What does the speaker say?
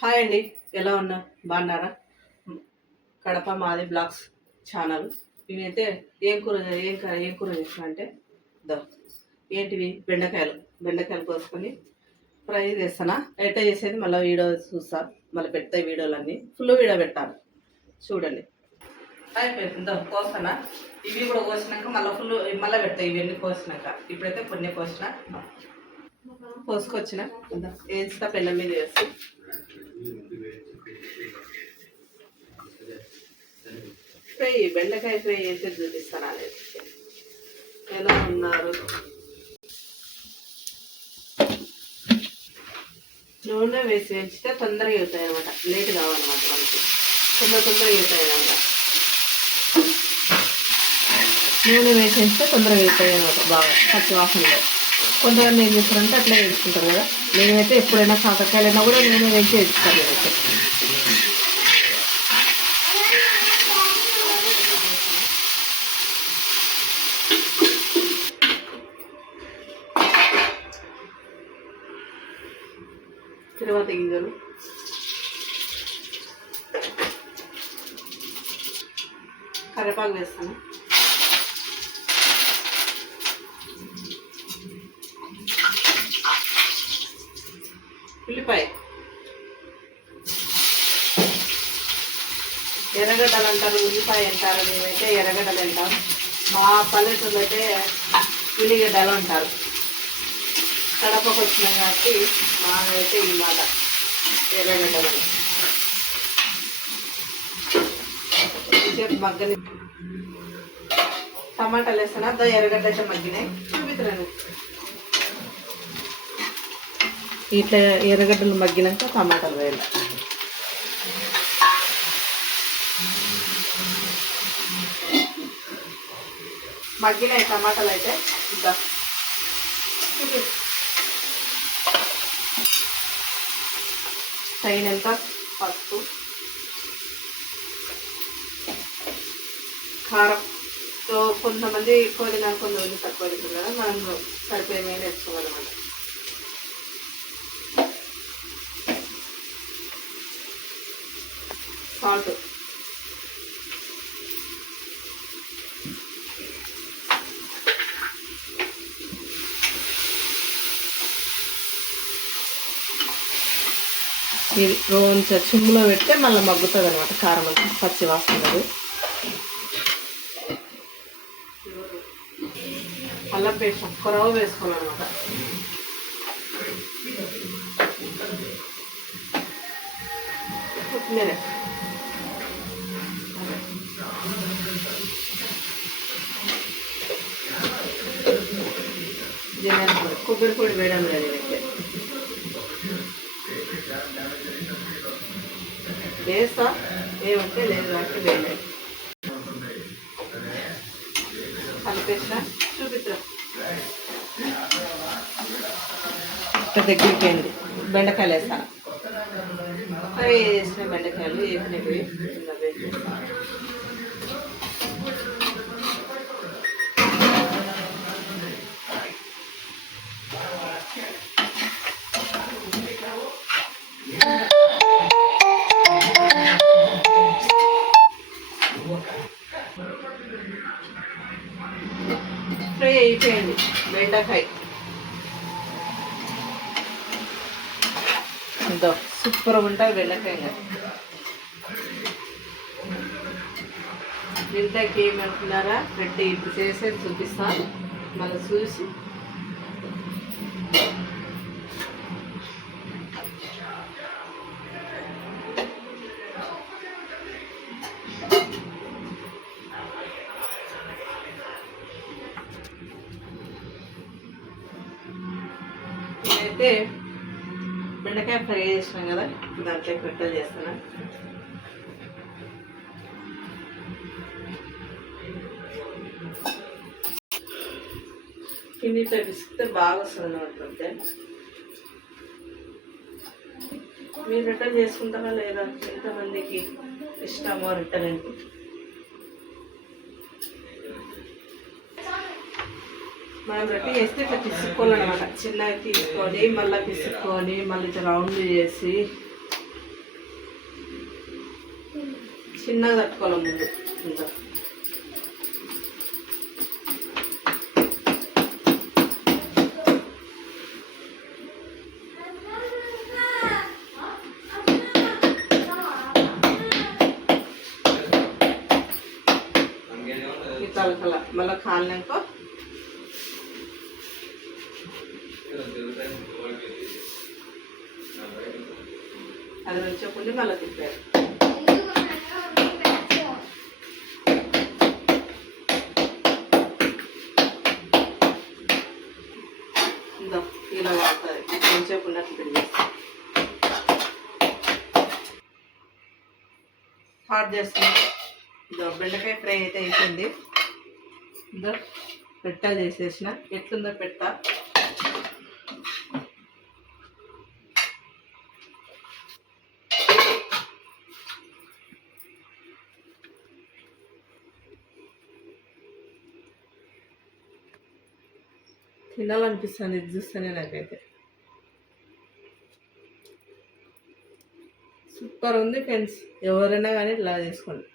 Hi అండి, ఎలా ఉన్నా బాగున్నారా? కడప మాది బ్లాగ్స్ ఛానల్. నేనైతే ఏం కూర చేసిన అంటే దో ఏంటివి బెండకాయలు కోసుకొని ఫ్రై చేస్తానా. ఎట్లా చేసేది మళ్ళీ వీడియో చూస్తా, మళ్ళీ పెడతాయి వీడియోలన్నీ ఫుల్ వీడియో పెట్టాను చూడండి. అయిపోయిందో కోస్తానా, ఇవి కూడా కోసినాక మళ్ళీ పెడతాయి. ఇవన్నీ కోసినాక ఇప్పుడైతే కొన్ని కోసుకొచ్చిన వేస్తా పెళ్ళ మీద వేసి బెండకాయ ఫ్రై చేసి చూపిస్తాను అనేది. ఎలా ఉన్నారు? నూనె వేసి వేస్తే తొందరగా అవుతాయి అనమాట, లేట్ కావాలన్నమాట మనకి, తొందరగా అవుతాయి అనమాట. నూనె వేసేస్తే తొందరగా అవుతాయి అనమాట, బాగా పచ్చి వాసనలో. కొంతమంది ఏం చేస్తారంటే అట్లా వేసుకుంటారు కదా. నేనైతే ఎప్పుడైనా కాకరకాయలైనా కూడా నూనె వేసి వేస్తాను. నేనైతే తిరువాత గింజలు, కరివేపాకు వేస్తాను, ఉల్లిపాయ, ఎర్రగడ్డలు అంటారు, ఉల్లిపాయ అంటారు. మేమైతే ఎర్రగడ్డలు అంటాం. మా పల్లెటూరులో అయితే ఉల్లిగడ్డలు అంటారు. కడపకు వచ్చినాం కాబట్టి మాకైతే ఈ మాట ఎర్రగడ్డలు. సేపు మగ్గని టమాటాలు వేస్తాను. అద్దా ఎర్రగడ్డ అయితే మగ్గినాయి చూపిస్తున్నాను. ఇట్లా ఎర్రగడ్డలు మగ్గినాక టమాటాలు వేయాలి. మగ్గినాయి టమాటాలు అయితే ఇద్దా తగినంత పసుపు, కారం. సో కొంతమంది ఎక్కువ తినాలి, కొంతమంది తక్కువ తింటారు కదా, మనం సరిపోయేమైనా వేసుకోవాలన్నమాట. సాల్ట్, కొంచెం చిమ్ములో పెడితే మళ్ళీ మగ్గుతుంది అనమాట. కారం అంతా పచ్చి వాసనది. అల్లం పేస్ట్ కొరవ వేసుకోవాలన్నమాట. కొత్తిమీర, ధనియాల పొడి, కొబ్బరి పొడి వేయడం లేదు అయితే. వేస్తా, ఏమంటే లేదు కాబట్టి వేయలేదు. కలిపేస్తా చూపిస్తా. దగ్గరికి అయింది. బెండకాయలు వేస్తాను. ఫ్రై వేసిన బెండకాయలు వేసినవి ఫ్రై అయిపోయింది బెండకాయ. ఎంతో సూపర్గా ఉంటుంది బెండకాయ. ఇంతకి ఏమంటున్నారా పెట్టి ఇప్పుడు చేసేది చూపిస్తాను, మళ్ళీ చూసి. నేనైతే బెండకాయ ఫ్రై చేసినాం కదా, దాంట్లో పెట్టలు చేస్తున్నా. పిండితో పిసికితే బాగా వస్తుంది అనమాట. మీరు రిటర్న్ చేసుకుంటారా లేదా? ఎంతమందికి ఇష్టమో రిటర్న్ ఏంటి? మనం రొట్టె చేస్తే ఇట్లా పిసుక్కోవాలన్నమాట. చిన్నగా తీసుకొని మళ్ళీ పిసుక్కొని మళ్ళీ ఇట్లా రౌండ్ చేసి చిన్నగా తట్టుకోవాలి ముందు ఇంకా. ఇట్లా మళ్ళీ కాలినాక అది నుంచోకుండా మళ్ళీ తిప్పారు. ఇలా వాడుతుంది నుంచోకుండా పిండి హాట్ చేస్తుంది. బెండకాయ ఫ్రై అయితే అయిపోయింది. పెట్టా చేసేసిన. ఎట్లుందో పెట్టా తినాలనిపిస్తుంది ఇది చూస్తేనే. నాకైతే సూపర్ ఉంది ఫ్రెండ్స్. ఎవరైనా కానీ ఇలా చేసుకోండి.